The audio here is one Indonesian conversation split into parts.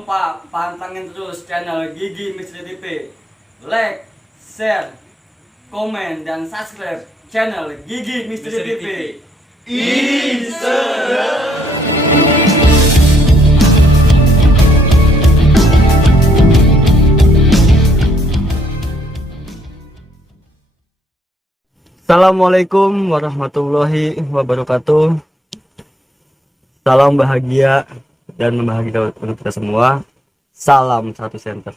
lupa pantengin terus channel Gigi Misteri TV. Like, share, komen, dan subscribe channel Gigi Misteri TV. Assalamualaikum warahmatullahi wabarakatuh. Salam bahagia dan membahagiakan untuk kita semua. Salam 100 Center.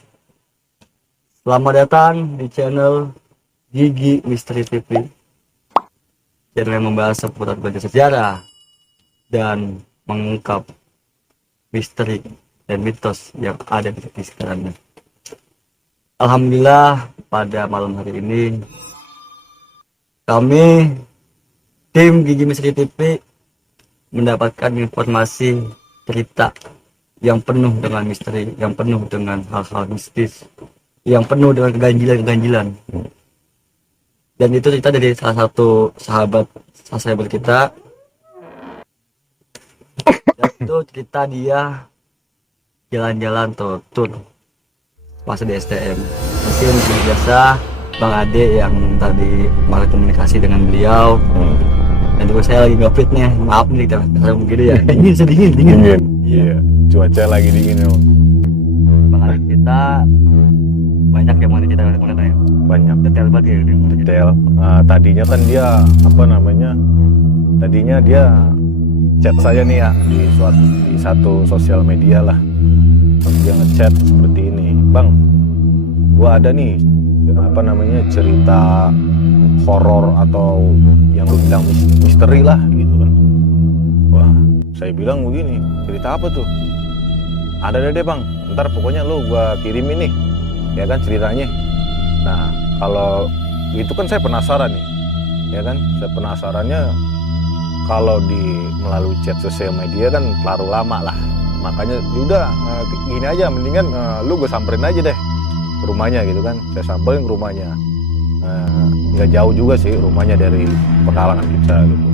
Selamat datang di channel Gigi Misteri TV, channel yang membahas seputar belajar sejarah dan mengungkap misteri dan mitos yang ada di sekitarnya. Alhamdulillah, pada malam hari ini kami tim Gigi Misteri TV mendapatkan informasi cerita yang penuh dengan misteri, yang penuh dengan hal-hal mistis, yang penuh dengan keganjilan-keganjilan. Dan itu cerita dari salah satu sahabat kita. Dan itu cerita dia jalan-jalan tur pas di STM. Mungkin biasa Bang Ade yang tadi malah komunikasi dengan beliau. Dan juga saya lagi ngefit nih, maaf nih kita begini ya. Dingin. Iya, cuaca lagi dingin. Bang Ade kita banyak yang mau cerita ya. Banyak Detail banget ya. detail. Tadinya kan dia Tadinya dia chat saya nih ya di satu sosial media lah. Terus dia ngechat seperti ini, Bang, gua ada nih cerita horor atau yang lu bilang misteri lah gitu kan. Wah, saya bilang begini, cerita apa tuh? Ada deh Bang, ntar pokoknya lu gua kirimin nih, ya kan ceritanya. Nah, kalau itu kan saya penasaran nih, ya kan, saya penasarannya kalau melalui chat sosial media kan terlalu lama lah. Makanya yaudah gini aja, mendingan lu gue samperin aja deh ke rumahnya gitu kan. Saya samperin ke rumahnya. Nggak jauh juga sih rumahnya dari Pekalongan kita gitu.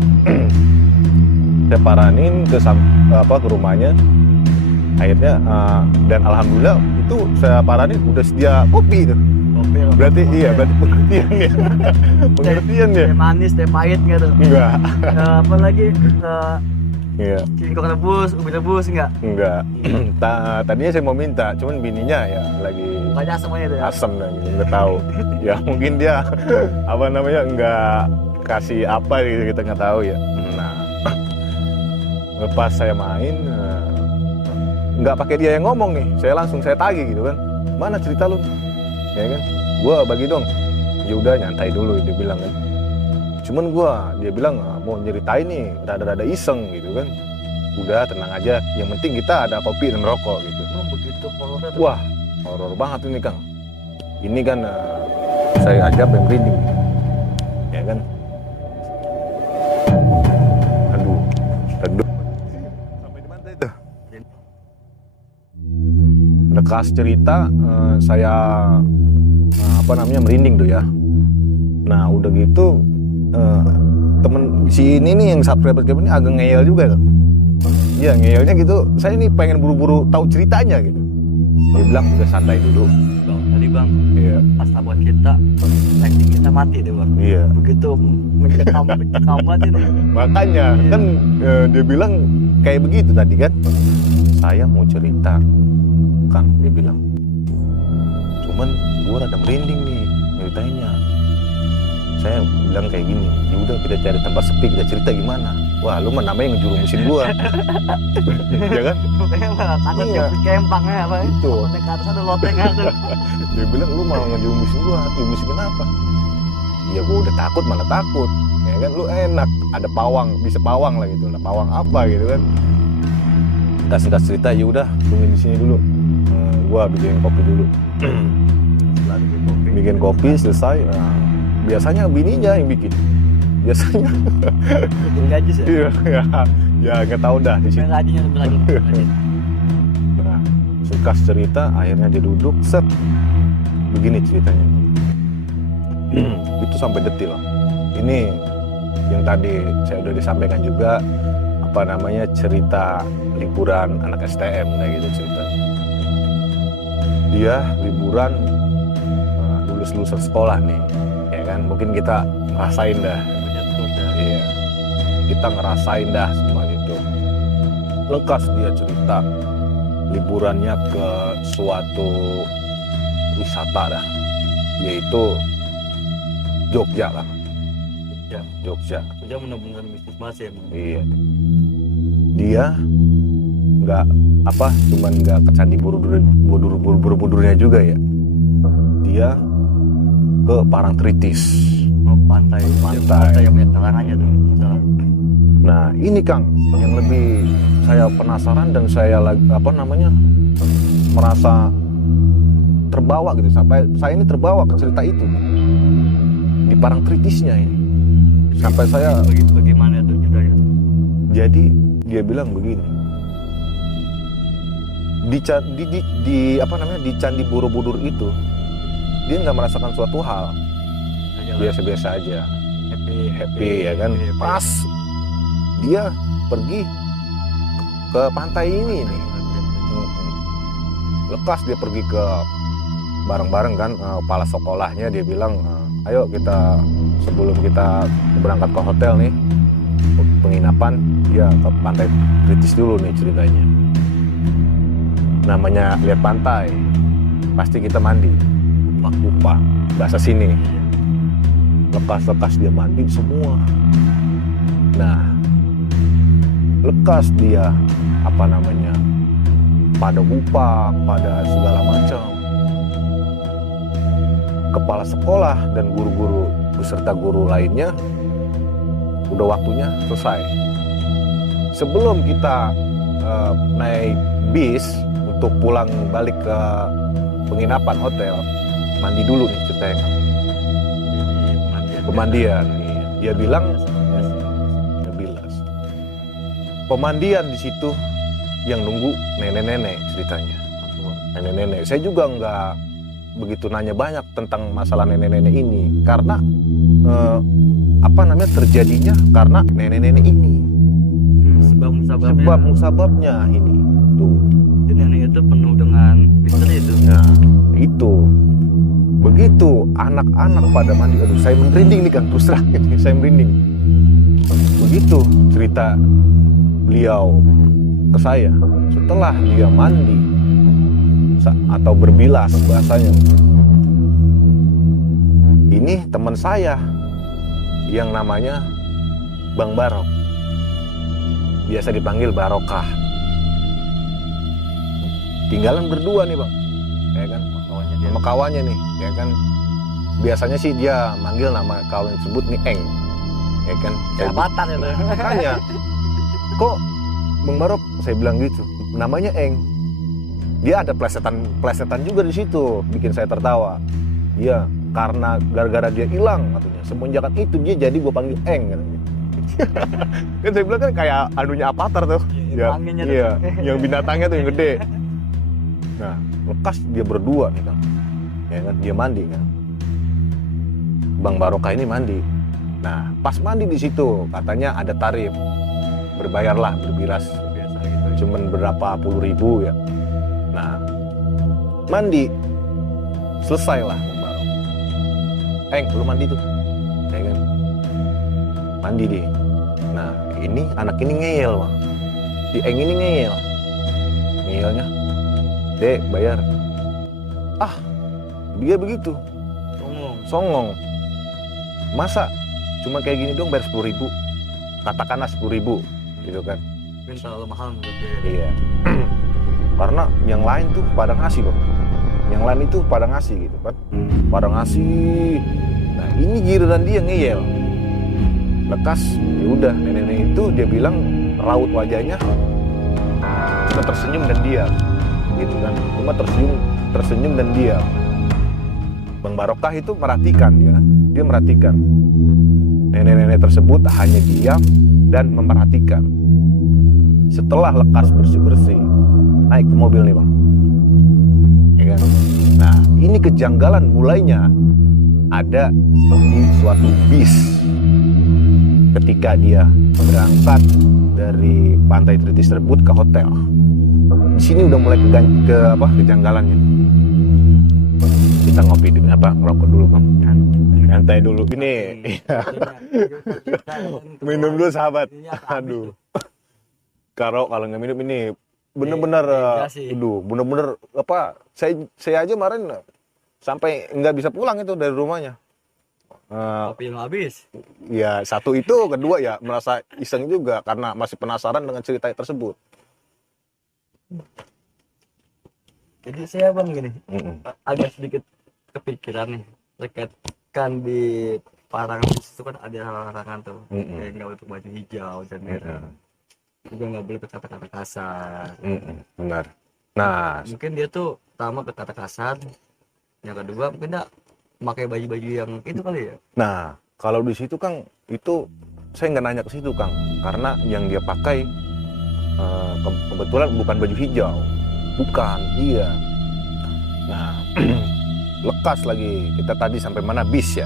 Saya paranin ke rumahnya. Akhirnya dan alhamdulillah itu saya paranin udah sedia kopi itu. Berarti berarti pengertian ya. Pengertian ya. Teh manis, teh pahit gitu. Enggak. Apa lagi? Iya. Singkong rebus, ubi rebus enggak? Enggak. Tadinya saya mau minta, cuman bininya ya lagi Banyak semuanya itu ya. asem dan nggak tahu. Ya mungkin dia nggak kasih apa gitu, kita nggak tahu ya. Nah, lepas saya main nggak pakai dia yang ngomong nih, saya tagih gitu kan. Mana cerita lu? Ya kan? Gua bagi dong. Ya udah nyantai dulu dia bilang kan. Cuman dia bilang mau nyeritain nih, rada-rada iseng gitu kan. Udah tenang aja, yang penting kita ada kopi dan rokok gitu. Begitu horornya tuh. Wah, horor banget ini Kang. Ini kan saya aja merinding, ya kan. Aduh. Sampai di mana itu? Lekas cerita, saya merinding tuh ya. Nah udah gitu. Temen si ini nih yang subscriber ini agak ngeyel juga tuh. Iya ngeyelnya gitu. Saya ini pengen buru-buru tahu ceritanya gitu. Dia bilang udah santai dulu. Tadi Bang, Iya. pas tabut kita, lighting kita mati deh Bang. Iya. Begitu mencekam mati deh. Makanya kan dia bilang kayak begitu tadi kan. Saya mau cerita, Kang. Dia bilang. Cuman gua rada merinding nih ceritanya. Saya bilang kayak gini, ya udah kita cari tempat sepi, kita cerita gimana. Wah, lu mah namanya ngejurumusin gua. Ya kan? Takut Iya. kempangnya apa? Itu. Naik ke atas ada lotengnya tuh. Dia bilang lu mau ngejurumusin gua, jurumusin kenapa? Ya gua udah takut, mana takut. Ya kan lu enak, ada pawang, bisa pawang lah gitu. Nah, pawang apa gitu kan. Kasih cerita, ya udah tungguin di sini dulu. Gua bikin kopi dulu. Setelah bikin kopi selesai, biasanya bininya yang bikin. Biasanya. Bikin gaji sih. Ya nggak tahu dah di sini. Gajinya lagi. Nah, suka cerita, akhirnya dia duduk, set. Begini ceritanya. Itu sampai detil. Ini yang tadi saya udah disampaikan juga, cerita liburan anak STM kayak gitu cerita. dia liburan lulus sekolah nih, ya kan? Mungkin kita ngerasain dah. Iya, kita ngerasain dah semua itu. Lekas dia cerita liburannya ke suatu wisata dah, yaitu Jogja lah. Jogja. Dia benar-benar mistis masih emang. Iya. Dia nggak cuman nggak ke Candi Borobudurnya juga ya. Dia ke Parangtritis. Oh, pantai yang banyak telarangannya tuh. Nah, ini Kang yang lebih saya penasaran dan saya merasa terbawa gitu, sampai saya ini terbawa ke cerita itu di Parangtritisnya ini. Sampai saya bagaimana tuh ceritanya? Jadi dia bilang begini, di Candi Borobudur itu dia nggak merasakan suatu hal, biasa-biasa aja, happy ya kan. Pas dia pergi ke pantai ini nih, lekas dia pergi ke bareng-bareng kan, kepala sekolahnya dia bilang, ayo kita sebelum kita berangkat ke hotel nih penginapan, dia ke Pantai Tritis dulu nih ceritanya. Namanya lihat pantai, pasti kita mandi, kupa bahasa sini. Lekas dia mandi semua. Nah, lekas dia pada kupa, pada segala macam. Kepala sekolah dan guru-guru beserta guru lainnya udah waktunya selesai. Sebelum kita naik bis untuk pulang balik ke penginapan hotel, mandi dulu nih ceritanya. Pemandian. Dia bilang pemandian di situ yang nunggu nenek-nenek ceritanya. Nenek-nenek. Saya juga nggak begitu nanya banyak tentang masalah nenek-nenek ini, karena terjadinya karena nenek-nenek ini. Sebab musababnya ini tuh. Dan nenek itu penuh dengan misteri itu. Nah, itu. Begitu anak-anak pada mandi, aduh saya merinding nih Kang, terus terang ini saya merinding. Begitu cerita beliau ke saya setelah dia mandi atau berbilas bahasanya. Ini teman saya yang namanya Bang Barok, biasa dipanggil Barokah. Tinggalan berdua nih Bang, ya kan, sama kawannya nih, ya kan. Biasanya sih dia manggil nama kawan tersebut nih Eng, ya kan. Jabatan ya. Makanya, kok Bang Barok, saya bilang gitu, namanya Eng. Dia ada plesetan juga di situ, bikin saya tertawa. Iya, karena gara-gara dia hilang katanya. Semenjak itu dia jadi gue panggil Eng katanya. Kan saya bilang kan kayak anunya Avatar tuh. Iya, yang binatangnya tuh yang gede. Nah, lekas dia berdua nih kan. Ya kan, dia mandi kan. Bang Barokah ini mandi. Nah, pas mandi di situ katanya ada tarif. Berbayarlah, berbilas. Biasa gitu. Cuman berapa puluh ribu ya. Nah, mandi selesai lah Bang Barok. Belum mandi tuh, ya kan? Mandi deh. Nah, ini anak ini ngeyel Bang. Si Eng ini ngeyelnya, Dek bayar. Dia begitu, songong. Masa cuma kayak gini dong bayar 10 ribu, katakanlah 10 ribu, gitu kan? Terlalu mahal menurut dia. Iya. Karena yang lain tuh pada ngasih Bang. Yang lain itu pada ngasih gitu kan. Pada ngasih. Nah, ini giliran dia ngeyel. Lekas ya udah, nenek-nenek itu dia bilang raut wajahnya cuma tersenyum dan diam. Gitu kan. Cuma tersenyum dan diam. Bang Barokah itu merhatikan ya. Dia merhatikan. Nenek-nenek tersebut hanya diam dan memperhatikan. Setelah lekas bersih-bersih, naik ke mobil nih Bang, ya kan? Nah, ini kejanggalan mulainya ada di suatu bis ketika dia berangkat dari Pantai Tritis tersebut ke hotel. Di sini udah mulai kejanggalannya. Kita ngopi dulu apa? Ngerokok dulu bang. Santai dulu. Ini minum dulu sahabat. Aduh. Kalau nggak minum ini bener-bener, bener-bener apa? Saya aja kemarin sampai nggak bisa pulang itu dari rumahnya. Kopi yang habis. Ya satu itu, kedua ya merasa iseng juga karena masih penasaran dengan cerita tersebut. Jadi saya bang gini, agak sedikit kepikiran nih terkait kan di larangan itu kan ada larangan tuh, kayak nggak boleh pakai baju hijau dan merah, juga nggak boleh berkata-kata kasar. Benar. Nah, mungkin dia tuh pertama berkata kasar, yang kedua mungkin nggak pakai baju-baju yang itu kali ya. Nah, kalau di situ Kang, itu saya nggak nanya ke situ Kang, karena yang dia pakai kebetulan bukan baju hijau, bukan, iya. Nah, lekas lagi kita tadi sampai mana bis ya.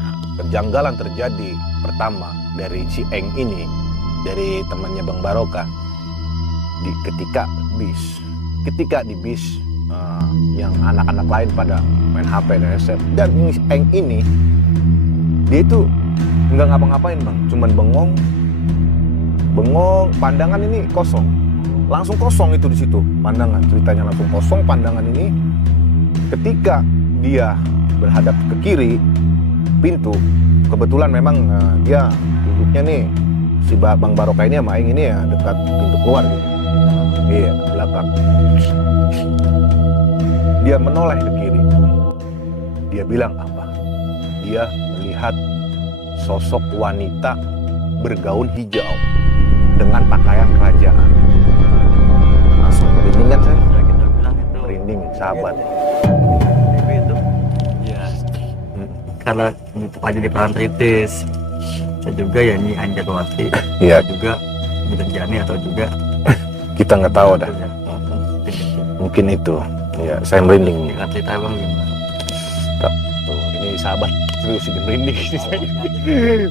Nah, kejanggalan terjadi pertama dari si Eng ini, dari temannya Bang Barokah, ketika di bis yang anak-anak lain pada main HP dan SF, dan Eng ini dia itu nggak ngapa-ngapain bang, cuman bengong, pandangan ini kosong, langsung kosong itu di situ pandangan, ceritanya langsung kosong pandangan ini. Ketika dia berhadap ke kiri pintu, kebetulan memang dia duduknya nih si Bang Barokah ini sama Eng ini ya dekat pintu keluar gitu. Iya, belakang. Dia menoleh ke kiri. Dia bilang apa? Dia melihat sosok wanita bergaun hijau dengan pakaian kerajaan. Langsung merinding kan saya? Kita bilang itu Merinding, sahabat. itu ya karena tepatnya di Peran Tritis. Saya juga ya ini Anjarwati. Iya. Juga Jani atau juga Kita nggak tahu dah. Mungkin itu. Ya, saya merinding. Ingat cerita bang gimana? Tuh, ini sahabat terus ini merinding ini saya.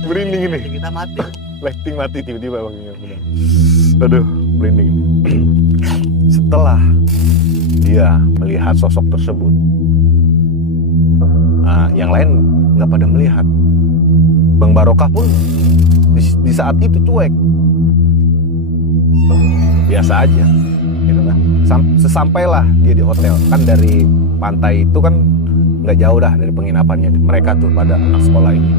Merinding ini. Kita mati. Lighting mati tiba-tiba bang. Aduh, merinding. Setelah dia melihat sosok tersebut, yang lain nggak pada melihat. Bang Barokah pun di saat itu cuek, biasa aja, gitu kan. Sesampailah dia di hotel, kan dari pantai itu kan nggak jauh dah dari penginapannya mereka tuh pada anak sekolah ini.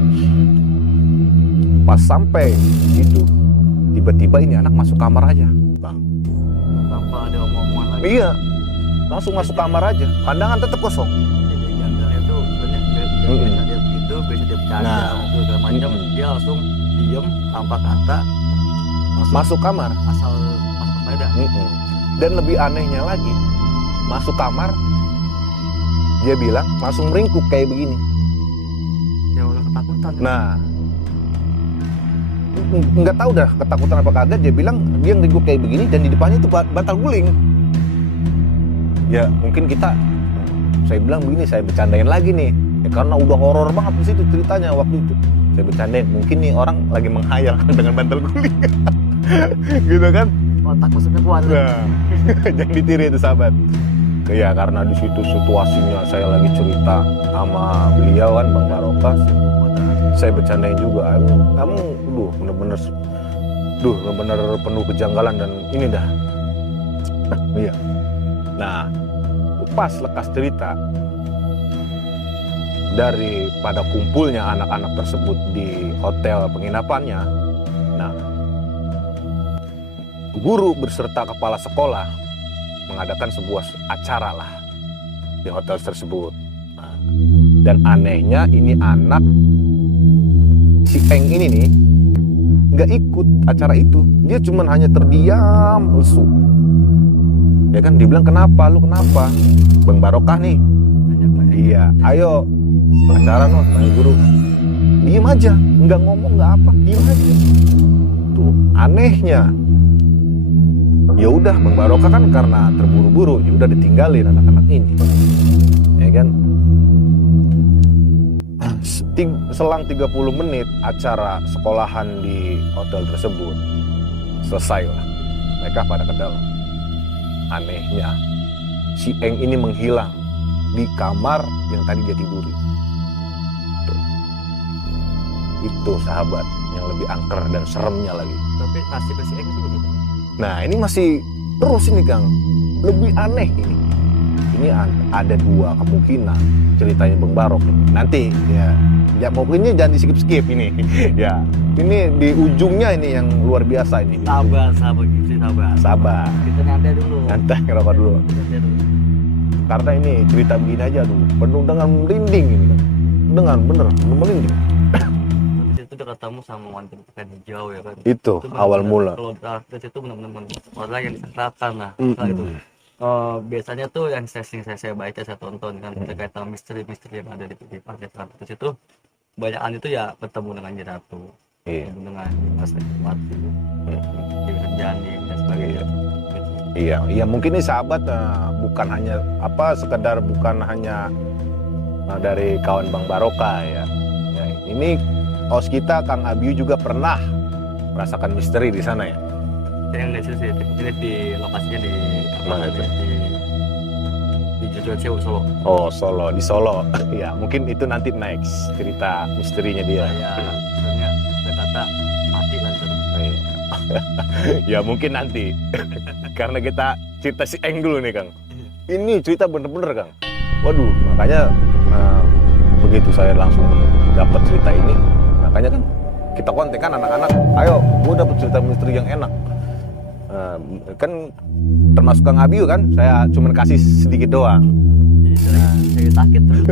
Pas sampai situ, tiba-tiba ini anak masuk kamar aja, bang. Tanpa ada omongan lagi. Iya, langsung masuk kamar aja, pandangan tetap kosong. Jadi janggalnya tuh sebenarnya biasa dia begitu, biasa dia bercanda, segala macam. Dia langsung diem tanpa kata, Masuk kamar. asal dah. Dan lebih anehnya lagi, masuk kamar, dia bilang langsung meringkuk kayak begini. Ya udah ketakutan. Nah, nggak tahu dah ketakutan apa kagak. Dia bilang dia ngeringkuk kayak begini dan di depannya itu bantal guling. Ya mungkin saya bilang begini, saya bercandain lagi nih, ya, karena udah horor banget di situ ceritanya waktu itu. Saya bercandain, mungkin nih orang lagi menghayal dengan bantal guling, gitu kan? Otak maksudnya kuat. Nah, jangan ditiru itu sahabat. Ya karena di situ situasinya saya lagi cerita sama beliau kan Bang Barokah, saya bercandain juga. Kamu, bener-bener penuh kejanggalan dan ini dah. Iya. Nah, pas lekas cerita daripada kumpulnya anak-anak tersebut di hotel penginapannya. Nah, guru berserta kepala sekolah mengadakan sebuah acara lah di hotel tersebut. Nah, dan anehnya ini anak si Eng ini nih nggak ikut acara itu, dia cuman hanya terdiam lesu. Ya kan, dibilang kenapa, lu kenapa? Bang Barokah nih. Iya, ayo acara no, tanya guru. Diem aja, nggak ngomong nggak apa, diem aja. Tuh anehnya. Ya udah Bang Barokah kan karena terburu-buru, ya udah ditinggalin anak-anak ini. Ya kan? Selang 30 menit acara sekolahan di hotel tersebut selesai lah. Mereka pada ke dalam. Anehnya si Eng ini menghilang di kamar yang tadi dia tiduri. Tuh. Itu sahabat yang lebih angker dan seremnya lagi. Tapi nasib si Eng itu begitu. Nah ini masih terus ini Kang, lebih aneh ini. Ini ada dua kemungkinan ceritanya Bang Barok ini. Nanti ya pokoknya jangan di skip ini. Ya ini di ujungnya ini yang luar biasa ini. Sabar gitu, Sabar. Kita nyantai dulu. Nanti ngerokok dulu. Nyantai dulu. Karena ini cerita begini aja dulu, penuh dengan merinding ini kan. Dengan bener, penuh merinding. Di situ udah ketemu sama wanita ikan hijau ya kan. Itu awal mula. Kalau dari situ benar-benar orang yang disangkakan lah. Setelah itu biasanya tuh yang saya baca, saya tonton kan terkait sama misteri-misteri yang ada di Pantai Trapitus itu kebanyakan itu ya bertemu dengan Ratu, bertemu dengan Mas Mati, dengan Jani dan sebagainya. Iya mungkin ini sahabat bukan hanya sekedar bukan hanya dari kawan Bang Barokah ya. Ini host kita Kang Abiu juga pernah merasakan misteri di sana ya. Yang di situ ini di lokasinya di Mana itu? di Jodoh Sewu Solo. Oh Solo, di Solo. Ya mungkin itu nanti next cerita misterinya dia. Ya sebenarnya berkata mati lah itu. Ya mungkin nanti. Karena kita cerita si Eng dulu nih Kang. Ini cerita bener-bener Kang. Waduh, makanya begitu saya langsung dapat cerita ini, makanya kan kita kontak kan anak-anak, ayo gue dapat cerita misteri yang enak. Kan termasuk Kang Abiu kan, saya cuma kasih sedikit doang. Saya sakit terus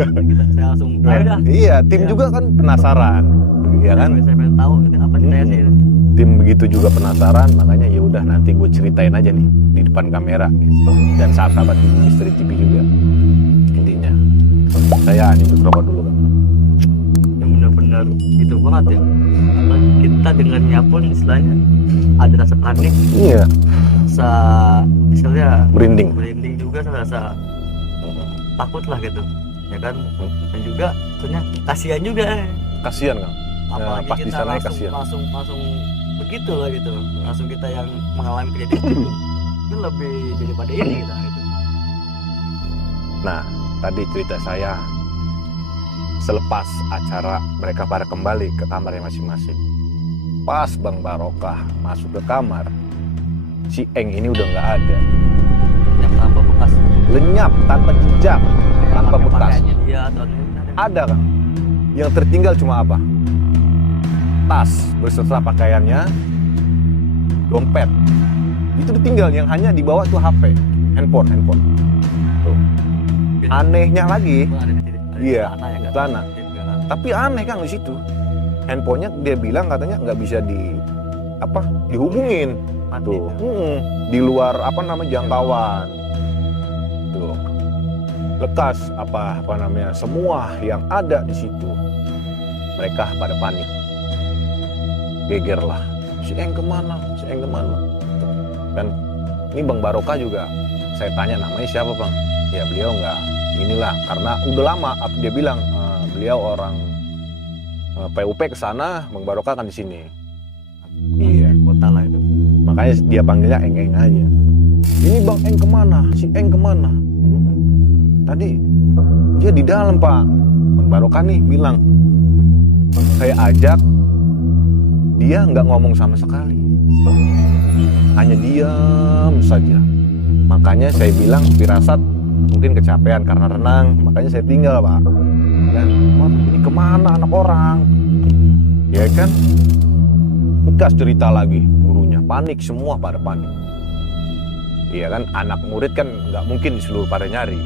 saya langsung ayo dah. Iya, tim juga kan penasaran, ya kan? Saya pengen tahu ini apa ceritanya sih. Tim begitu juga penasaran, makanya ya udah nanti gue ceritain aja nih di depan kamera gitu. Dan sahabat-sahabat di Misteri TV juga intinya. Saya nyebut rokok dulu kan. Yang benar-benar itu banget ya. Kita dengarnya pun istilahnya ada rasa panik, Iya, istilahnya merinding. juga, rasa takut lah gitu, ya kan? Dan juga sebenarnya kasihan juga, Kasihan kan? apalagi pas di kita sana langsung, kasihan. langsung begitu loh gitu, langsung kita yang mengalami kejadian itu lebih daripada ini kita gitu. Nah, tadi cerita saya selepas acara mereka pada kembali ke kamarnya masing-masing. Pas Bang Barokah masuk ke kamar, si Eng ini udah nggak ada. Yang tanpa bekas, Lenyap, tanpa jejak, tanpa pakai bekas. pakaiannya dia atau Ada kan? Yang tertinggal cuma apa? Tas beserta pakaiannya, dompet. Itu ditinggal, yang hanya dibawa tuh HP, handphone. Tuh. Anehnya lagi, iya, celana. Tapi aneh kan di situ. Handphonenya dia bilang katanya nggak bisa dihubungin. Tuh, di luar jangkauan. Tuh. Lekas semua yang ada di situ. Mereka pada panik. Geger lah. Si Eng kemana? Dan ini Bang Barokah juga saya tanya namanya siapa Bang? Ya beliau nggak inilah karena udah lama dia bilang beliau orang PUP ke sana, Bang Barokah kan di sini. Iya, kota lah itu. makanya dia panggilnya Eng aja. Ini Bang Eng kemana? Si Eng kemana? Tadi dia di dalam Pak. Bang Barokah nih bilang, saya ajak, dia nggak ngomong sama sekali, hanya diam saja. Makanya saya bilang firasat mungkin kecapean karena renang, makanya saya tinggal Pak. Dan ini kemana anak orang? Ya kan? Bekas cerita lagi gurunya, panik semua pada panik. Iya kan, anak murid kan nggak mungkin di seluruh pada nyari.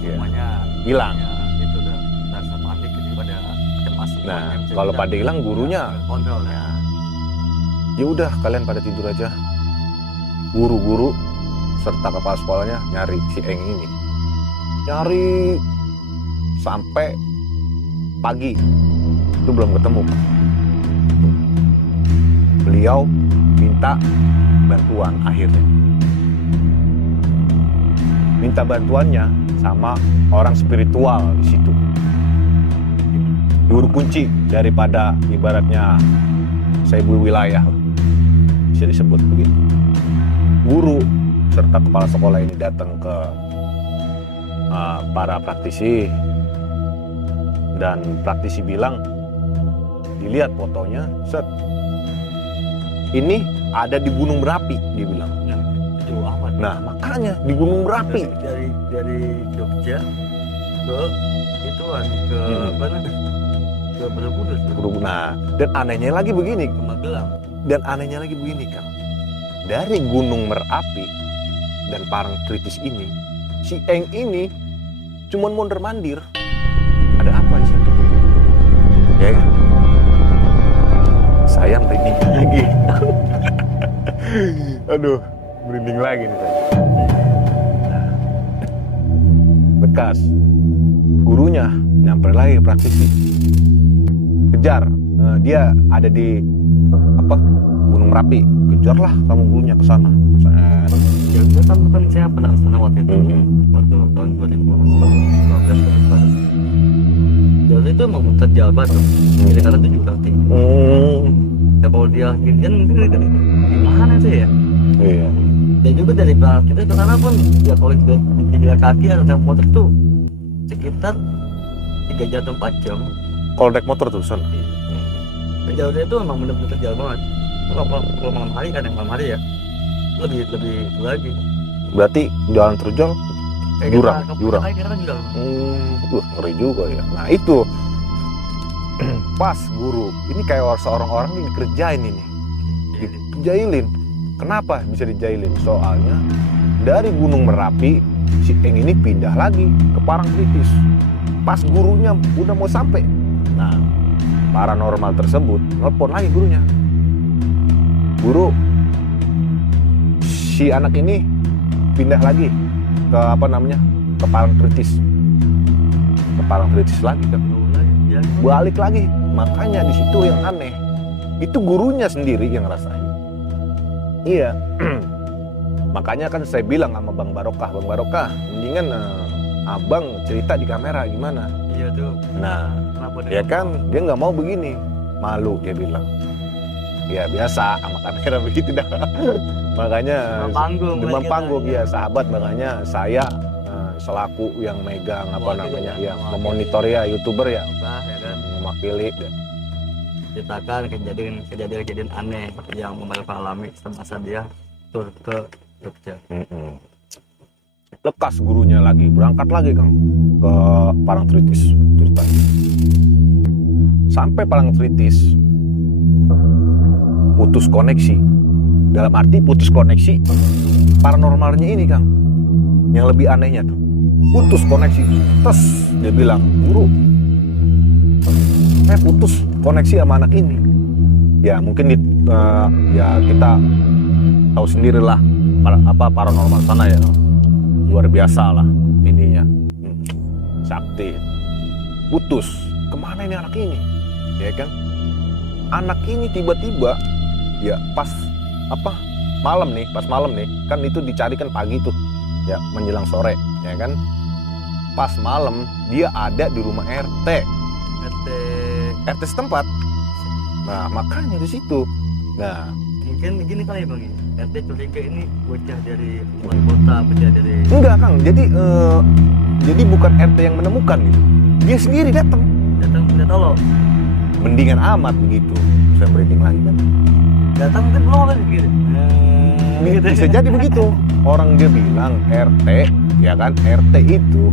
Semuanya Hilang. ya, itu udah rasa panik itu pada cemas. Nah, kalau pada hilang gurunya kontrol ya. Ya udah kalian pada tidur aja. Guru-guru serta kepala sekolahnya nyari si Eng ini. Nyari sampai pagi. Itu belum ketemu. Beliau minta bantuan akhirnya. Minta bantuannya sama orang spiritual di situ. Guru kunci daripada ibaratnya Saibul Wilayah, bisa disebut begitu. Guru serta kepala sekolah ini datang ke para praktisi, dan praktisi bilang dilihat fotonya, set, ini ada di Gunung Merapi, dia bilang. Itu amat. Nah makanya di Gunung Merapi. Dari Jogja ke ituan ke apa namanya, ke Borobudur, Nah, dan anehnya lagi begini, ke Magelang. Kang. Dari Gunung Merapi dan Parangtritis ini, si Eng ini cuman mondar-mandir. Ada apa di situ? Ya kan? Saya merinding lagi. Aduh, merinding lagi nih saya. Bekas gurunya nyamper lagi ke praktisi, kejar. Dia ada di apa, Gunung Merapi, kejarlah sama gurunya ke sana. Ya itu kan saya pernah kesana waktu itu, waktu tahun 2012 ke depan. Jalur itu emang muter Jawa tuh, jadi karena itu juga tinggi. Ya kalau dia kan mungkin di mana tuh ya? Iya. Dan juga dari belakang kita itu karena pun ya kalau kita jalan kaki atau naik motor tuh sekitar 3 jam atau 4 jam. Kalau naik motor tuh sana. Jalurnya itu emang bener-bener jauh banget. Kalau malam hari kan, yang malam hari ya lebih itu lagi. Berarti jalan terjal jurang. Kita kan jurang. Ngeri juga ya. Nah itu pas guru ini kayak seorang orang ini dikerjain ini, dijailin. Kenapa bisa dijailin? Soalnya dari Gunung Merapi si Eng ini pindah lagi ke Parangtritis. Pas gurunya udah mau sampai, nah paranormal tersebut nelpon lagi gurunya. Guru, si anak ini pindah lagi ke apa namanya, ke Parangtritis. Ke Parangtritis lagi kan. Balik lagi. Makanya di situ yang aneh. Itu gurunya sendiri yang ngerasain. Iya. Makanya kan saya bilang sama Bang Barokah, mendingan abang cerita di kamera gimana. Iya tuh. Nah, ya kan dia nggak mau begini, malu dia bilang. Ya biasa sama kamera begitu dah. Makanya demam panggung ya sahabat, makanya saya selaku yang megang apa namanya ya, memonitor ya YouTuber ya, kan mewakili ceritakan kejadian aneh yang Barokah alami semasa dia tur ke Jogja. Lekas gurunya lagi berangkat lagi Kang ke Parangtritis ceritanya. Sampai Parangtritis putus koneksi. Dalam arti putus koneksi paranormalnya ini Kang. Yang lebih anehnya tuh, putus koneksi. Terus dia bilang, guru, saya putus koneksi sama anak ini. Ya mungkin ya kita tahu sendirilah paranormal sana ya, luar biasa lah ininya, sakti. Putus, kemana ini anak ini? Ya kan? Anak ini tiba-tiba ya pas malam nih, kan itu dicari kan pagi tuh. Ya menjelang sore, ya kan? Pas malam dia ada di rumah RT setempat. Nah makanya di situ. Nah mungkin begini kali ya Bang, RT curiga ini bocah dari luar kota, bocah dari. Enggak Kang, jadi bukan RT yang menemukan gitu. Dia sendiri datang minta tolong. Mendingan amat begitu. Saya merinding lagi kan. Datang mungkin belum kan gitu. Bisa jadi begitu. Orang dia bilang RT, ya kan, RT itu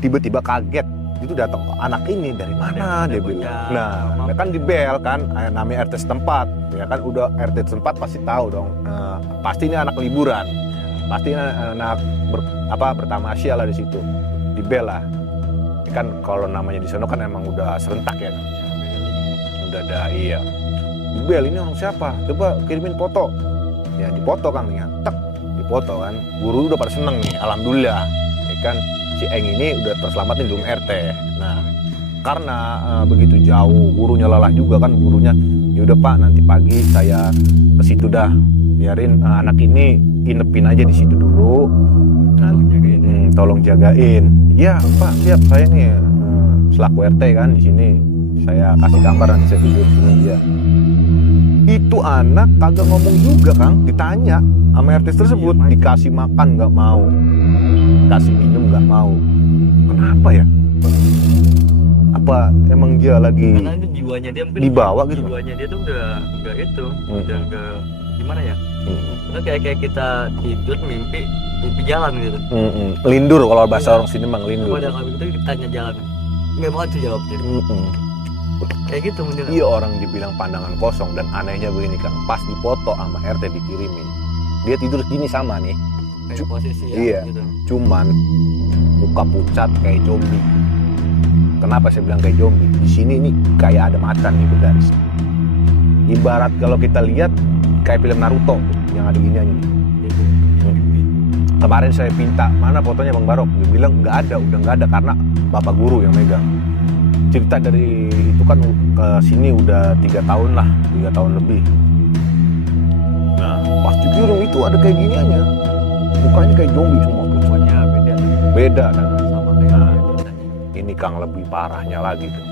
tiba-tiba kaget. Itu datang anak ini dari mana dia bilang. Nah, kan di bel kan, namanya RT setempat, ya kan, udah RT setempat pasti tahu dong. Pasti ini anak liburan, pasti anak bertamasya lah di situ, di bel lah. Kan kalau namanya di sana kan emang udah serentak ya, udah ada iya. Bel ini orang siapa? Coba kirimin foto. Ya dipoto Kang ya. Tek, dipoto kan. Guru udah pada seneng nih, alhamdulillah. Ya kan si Eng ini udah terselamatin di rumah RT. Nah, karena begitu jauh, gurunya lelah juga kan gurunya. Ya udah Pak, nanti pagi saya ke situ dah. Biarin anak ini inepin aja di situ dulu. Tolong jagain. Ya Pak, siap, saya nih selaku RT kan di sini. Saya kasih gambar nanti saya tidur di sini ya. Itu anak kagak ngomong juga Kang, ditanya sama RT tersebut, dikasih makan nggak mau, kasih minum nggak mau. Kenapa ya? Apa emang dia lagi Karena itu jiwanya dia mungkin dibawa gitu? jiwanya dia tuh udah enggak itu, udah enggak gimana ya? Mm-mm. Karena kayak kita tidur mimpi jalan gitu. Lindur kalau bahasa Iya. orang sini emang lindur. Pada kali itu ditanya jalan, nggak mau tuh jawab dia. Kayak gitu mungkin. Iya, orang dibilang pandangan kosong. Dan anehnya begini Kang, pas dipoto sama RT dikirimin, dia tidur gini sama nih, Kayak posisi iya. gitu. cuman muka pucat kayak zombie. Kenapa saya bilang kayak zombie? Di sini nih kayak ada macan nih bergaris. Ibarat kalau kita lihat kayak film Naruto yang ada gini aja. Gitu. Kemarin saya minta mana fotonya Bang Barok, dia bilang nggak ada, udah nggak ada karena bapak guru yang megang. Cerita dari itu kan ke sini udah 3 tahun lah, 3 tahun lebih. Nah, pas dikirim itu ada kayak gini aja, mukanya kayak zombie semua, Pokoknya beda beda kan. sama kayak Nah. biasanya. Ini Kang lebih parahnya lagi tuh.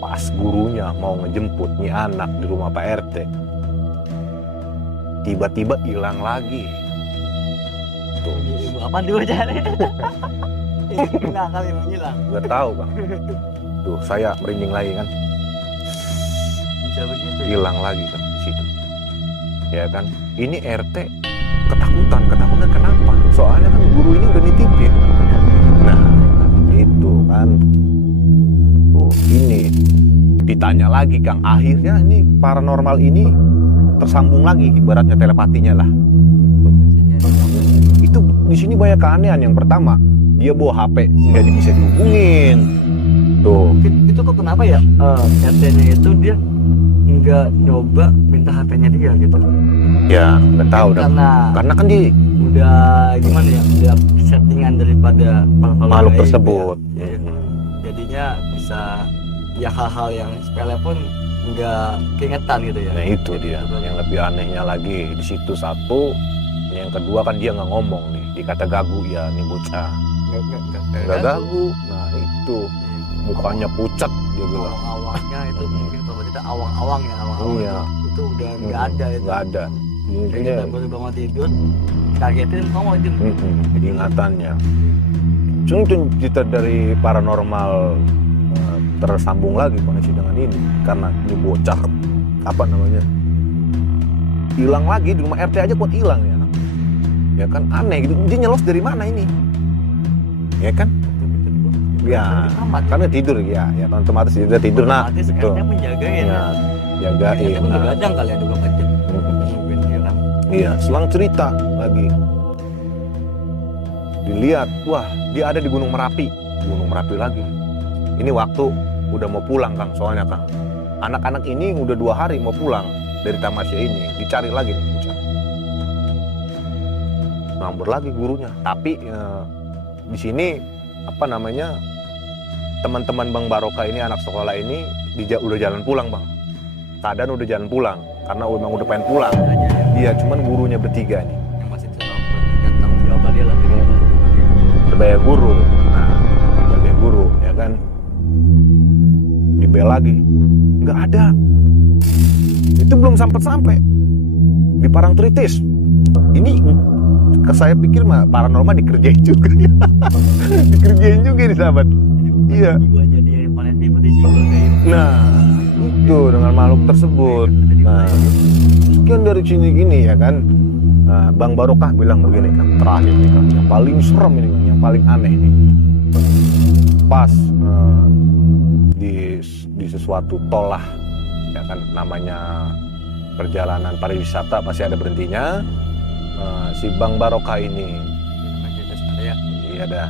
Pas gurunya mau ngejemput nih anak di rumah Pak RT, tiba-tiba hilang lagi. Tuh, Ibu apa dia cari? Nggak kali menghilang. nggak tahu Bang. Tuh, saya merinding lagi kan. Bisa begitu. Ya? Hilang lagi kan di situ. Ya kan? Ini RT ketakutan kenapa? Soalnya kan guru ini udah nitipin. Nah, itu kan. Tuh, ini ditanya lagi Kang. Akhirnya ini paranormal ini tersambung lagi, ibaratnya telepatinya lah. Itu di sini banyak keanehan. Yang pertama, dia bawa HP nggak bisa dihubungin. Tuh, Itu kok kenapa ya? RT-nya itu dia nggak nyoba minta HP-nya dia gitu. ya nggak tahu dah. Karena kan dia Udah gimana ya? Udah settingan daripada makhluk gaib, tersebut. ya. Jadinya bisa ya hal-hal yang sepele pun nggak keingetan gitu ya. Nah itu dia. Yang lebih anehnya lagi di situ satu. Yang kedua kan dia nggak ngomong nih. Dikata gagu ya nih bocah. Nggak gagu. Nah itu mukanya pucat dia bilang. Awang-awangnya itu mungkin kalau kita awang-awang ya awang-awang Iya. itu udah nggak ada itu. Nggak ada. Kayak Ini kita baru bangun tidur kagetin kamu itu. ingatannya. Cuma cerita dari paranormal tersambung lagi koneksi dengan ini karena ini bocah apa namanya hilang lagi di rumah RT aja kuat hilang ya. Ya kan aneh gitu. Dia nyelos dari mana ini? Ya kan? Ya, karena tidur ya otomatis dia tidur nah. Otomatis Betul. RT penjagain. Ya, jagain. Ternyata pun Nah. begadang kali ya 24 jam. Nungguin hilang. Iya, selang cerita lagi. Dilihat, wah dia ada di Gunung Merapi. Gunung Merapi lagi. Ini waktu udah mau pulang Kang, soalnya Kang. Anak-anak ini udah 2 hari mau pulang dari tamasya ini. Dicari lagi nih bocah. Ngambur lagi gurunya. Tapi di sini apa namanya teman-teman Bang Barokah ini anak sekolah ini udah jalan pulang Bang. Keadaan udah jalan pulang karena memang udah pengen pulang. Iya, cuman gurunya bertiga nih. Yang masih bisa memberikan tanggung jawab dia lah. Sebagai guru. Nah, sebagai guru ya kan. Dibel lagi. Nggak ada. Itu belum sampai di Parangtritis. Ini saya pikir mah paranormal dikerjain juga. Dikerjain juga nih sahabat. Iya. Jiwanya dia yang paling tipe dia jiwa kayak Nah, itu dengan makhluk tersebut. Nah, sekian dari sini gini ya kan. Nah, Bang Barokah bilang begini kan, terakhir nih kan, yang paling serem ini kan, yang paling aneh nih. Pas di sesuatu tol lah, ya kan namanya perjalanan pariwisata pasti ada berhentinya. Si Bang Barokah ini, ya. iya dah,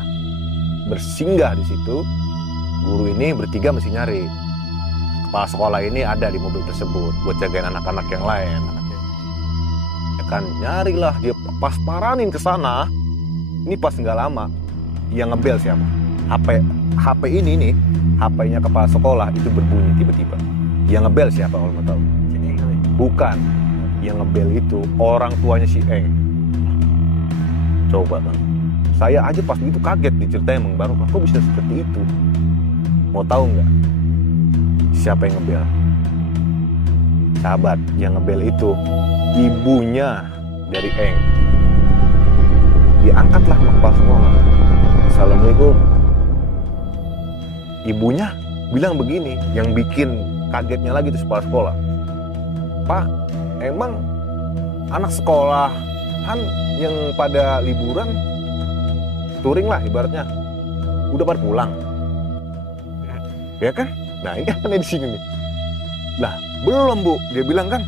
bersinggah di situ. Guru ini bertiga mesti nyari. Kepala sekolah ini ada di mobil tersebut buat jagain anak-anak yang lain. Ya kan, nyarilah dia pas paranin ke sana. Ini pas nggak lama, yang ngebel siapa? HP ini nih, HP-nya kepala sekolah itu berbunyi tiba-tiba. Yang ngebel siapa kalau mau tahu? Bukan. Yang ngebel itu orang tuanya si Eng. Coba kan. Saya aja pas begitu kaget diceritain Bang Barokah, kok bisa seperti itu? Mau tahu nggak? Siapa yang ngebel? sahabat, yang ngebel itu ibunya dari Eng. Diangkatlah sama kepala sekolah. Assalamualaikum. Ibunya bilang begini, yang bikin kagetnya lagi tuh kepala sekolah. Pak, emang anak sekolah kan yang pada liburan touring lah ibaratnya udah pada pulang, ya kan? Nah ini aneh di sini nih. Lah belum Bu, dia bilang kan.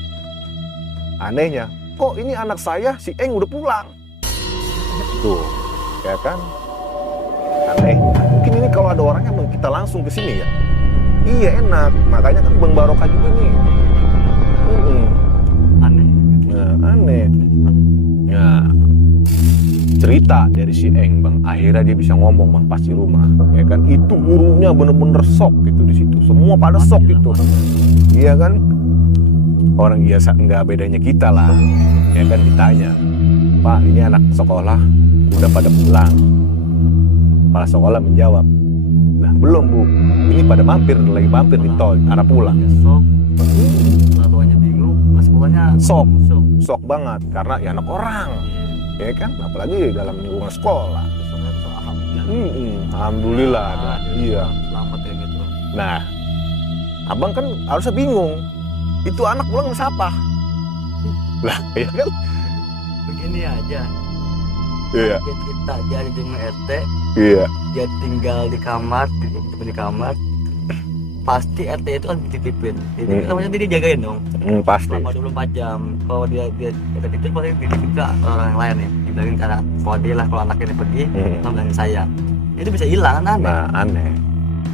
Anehnya, kok ini anak saya si Eng udah pulang? Tuh, ya kan? Aneh. Mungkin ini kalau ada orangnya kita langsung ke sini ya. Iya enak, makanya kan Bang Barokah juga nih. Aneh. Nah, aneh. Nah, cerita dari si Eng Bang, akhirnya dia bisa ngomong Bang pas di rumah, ya kan? Itu gurunya bener-bener shock gitu di situ, semua pada shock gitu, iya kan? Orang biasa nggak bedanya kita lah, ya kan? Ditanya, Pak ini anak sekolah udah pada pulang? Kepala sekolah menjawab, nah belum Bu, ini pada mampir, lagi mampir di tol arah pulang. Shock. Orang tuanya bingung, mas sekolahnya Shock, shock banget karena ya anak orang. Ya kan, apalagi dalam lingkungan sekolah. Alhamdulillah ada. Iya. Selamat ya gitu. Nah, abang kan harusnya bingung. Itu anak pulang siapa? Lah, ya kan? Begini aja. Iya. Kita jadi dengan RT, Iya. dia tinggal di kamar, di kamar. Pasti RT itu kan dititipin. Dititipin namanya dia jagain dong. Pasti. Selama 24 jam. Kalau dia itu pasti dititipin ke orang yang lain ya. Dibilangin karena kalau dia lah, kalau anaknya pergi, bilangin saya. Itu bisa hilang kan? Nah, aneh.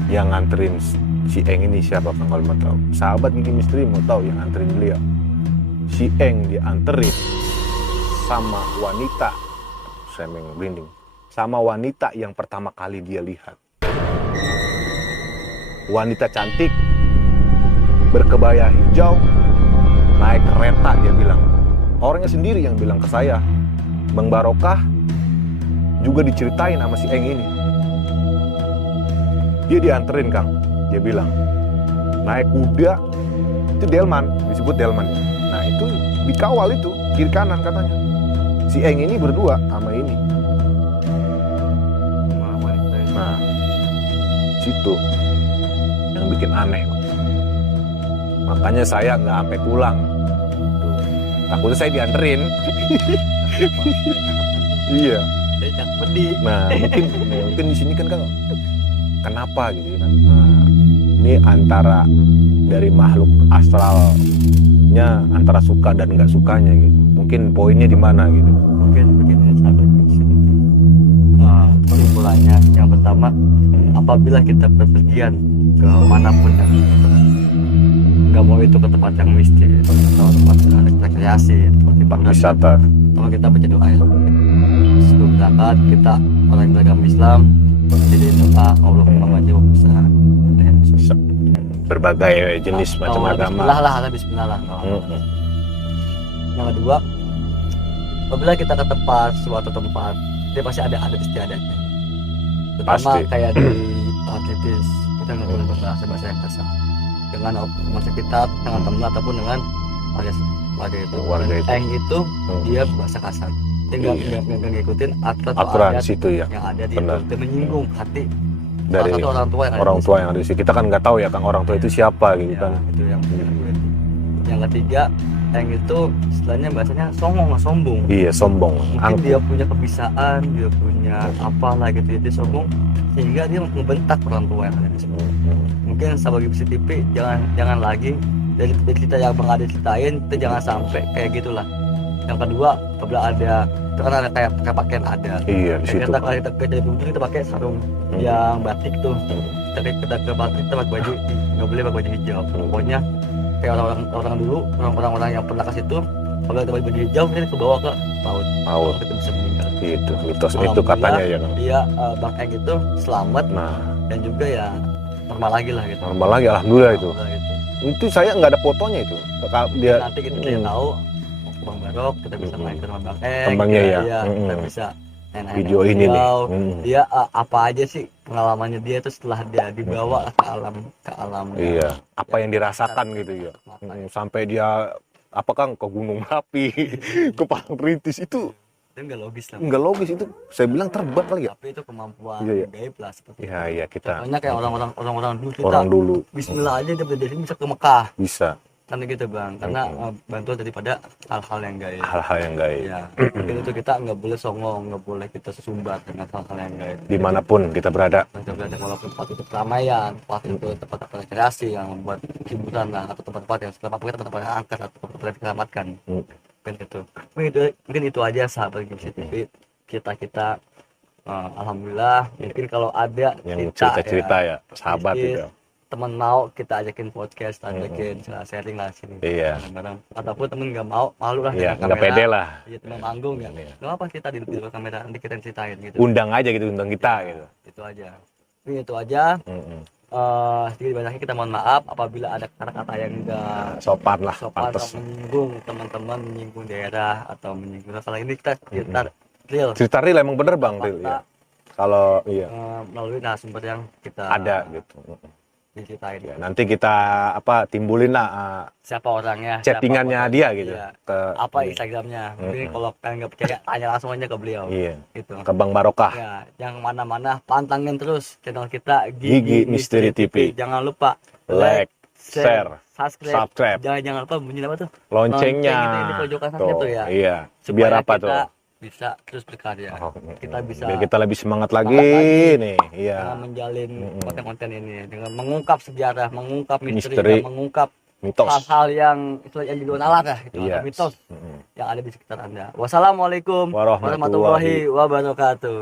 Yang nganterin si Eng ini siapa Bang kalau mau tahu? Sahabat Gigi Misteri mau tahu yang nganterin beliau. Si Eng dianterin sama wanita, saya merinding, sama wanita yang pertama kali dia lihat. Wanita cantik, berkebaya hijau, naik kereta dia bilang. Orangnya sendiri yang bilang ke saya, Bang Barokah juga diceritain sama si Eng ini. Dia dianterin Kang, dia bilang. Naik kuda, itu delman, disebut delman. Nah itu dikawal itu, kiri kanan katanya. Si Eng ini berdua sama ini. Nah, situ yang bikin aneh. Makanya saya nggak sampai pulang. Tuh. Takutnya saya dianterin. Iya. Nah, mungkin di sini kan kenapa gitu kan? Nah, ini antara dari makhluk astralnya antara suka dan nggak sukanya gitu. Mungkin poinnya di mana gitu. Mungkin begini sampai di sini. Kesimpulannya yang pertama, apabila kita berpergian ke manapun ya, nggak mau itu ke tempat yang mistis atau tempat rekreasi seperti Wisata. kalau kita baca doa ya sebelum berangkat, kita orang yang beragama Islam jadi doa Allahumma wajib usaha Berbagai jenis macam agama. Bismillah lah. Yang kedua, apabila kita ke tempat suatu tempat, dia pasti ada istiadatnya. Terutama Pasti. kayak di aktivis, kita nggak boleh berbahasa yang kasar dengan masa kita, dengan teman ataupun dengan warga itu. Warga itu. Eng itu dia bahasa kasar. Dia nggak ngikutin aturan adat situ ya. yang ada di Benar. itu. Dia menyinggung hati Dari salah satu orang tua yang yang ada di situ. Kita kan nggak tahu ya Kang orang tua itu siapa gitu ya, kan. itu yang ketiga, Eng itu istilahnya bahasanya sombong. Iya, sombong. Mungkin dia punya kebisaan, dia punya apalah gitu, dia sombong sehingga dia membentak orang tua yang ada di situ. Mungkin sebagai CCTV jangan lagi dari cerita yang Bang Ade ceritain, itu jangan sampai kayak gitulah. Yang kedua, apabila ada itu kan ada kayak pakaian ada. Iya, di situ. Kalau kita kerja di bumi kita pakai sarung yang batik tuh. Kita ke batik kita pakai baju, nggak boleh pakai baju hijau. Pokoknya kayak orang dulu, orang-orang yang pernah ke situ, kalau kita pakai baju hijau kita kebawa ke laut. Kita bisa meninggal. Itu mitos itu katanya ya Kang. Iya, Bang Eng itu selamat Nah, dan juga ya normal lagi lah gitu. normal lagi alhamdulillah itu. Alhamdulillah gitu. Itu saya nggak ada fotonya itu. Dia Nanti kita tahu mau ke Bang Barok, kita bisa main ke rumah Bang Eng. Kembangnya ya. Kita bisa nenek video ini nih. beliau, dia apa aja sih pengalamannya dia tuh setelah dia dibawa ke alam Iya, apa yang dirasakan gitu ya. Sampai dia apa Kang ke gunung Merapi, ke Parangtritis itu nggak logis lah. nggak logis itu. Saya bilang terbang kali ya. Tapi itu kemampuan Iya, iya. gaib lah seperti Iya, iya kita contohnya kayak orang-orang dulu kita orang dulu Bismillah aja dia dari sini bisa ke Mekah bisa kan gitu bang, karena bantuan daripada hal-hal yang gaib. hal-hal yang gaib. Ya, mungkin itu kita nggak boleh songong, nggak boleh kita sesumbar dengan hal-hal yang gaib. Dimanapun kita berada. Kita berada walaupun tempat itu keramaian, tempat itu tempat-tempat rekreasi yang membuat hiburan lah, atau tempat-tempat yang tempat-tempat yang angkat atau tempat-tempat yang diselamatkan. Mungkin itu. Mungkin itu aja sahabat Gimsi TV. Kita alhamdulillah mungkin kalau ada Yang cerita-cerita ya, sahabat sedikit, itu. teman mau kita ajakin podcast, ajakin sharing lah sini. Iya. Bareng. Ataupun temen nggak mau, malu lah Iya, dengan nggak pede lah. Iya, teman manggung ya. Iya. Nggak apa kita di luar kamera nanti kita ceritain gitu. Undang aja gitu, undang kita gitu. Itu aja. Ini itu aja. Sedikit banyaknya kita mohon maaf apabila ada kata-kata yang enggak Sopan lah, sopan pantes. atau menyinggung teman-teman, menyinggung daerah atau menyinggung masalah ini kita real Cerita real emang bener Bang, real ya. Kalau iya melalui narasumber yang kita ada gitu. diceritain. Ya, nanti kita timbulin lah Siapa orangnya, chattingannya siapa dia gitu. iya. Ke Apa Instagramnya, mungkin kalau kalian nggak percaya tanya langsung aja ke beliau. Iya. Gitu. Ke Bang Barokah. Ya, yang mana-mana pantangin terus channel kita Gigi Misteri TV. Jangan lupa Like, share, subscribe. Jangan lupa bunyi apa tuh? loncengnya. Lonceng itu di pojokan sana tuh ya. Iya. Supaya Biar apa kita tuh? bisa terus berkarya. Kita bisa Biar kita lebih semangat lagi nih. Iya. dengan menjalin konten-konten ini, dengan mengungkap sejarah, mengungkap misteri, Misteri. dan mengungkap Mitos. hal-hal yang di luar nalar lah, gitu, Yes. atau mitos yang ada di sekitar Anda. Wassalamualaikum Warahmatullahi warahmatullahi wabarakatuh.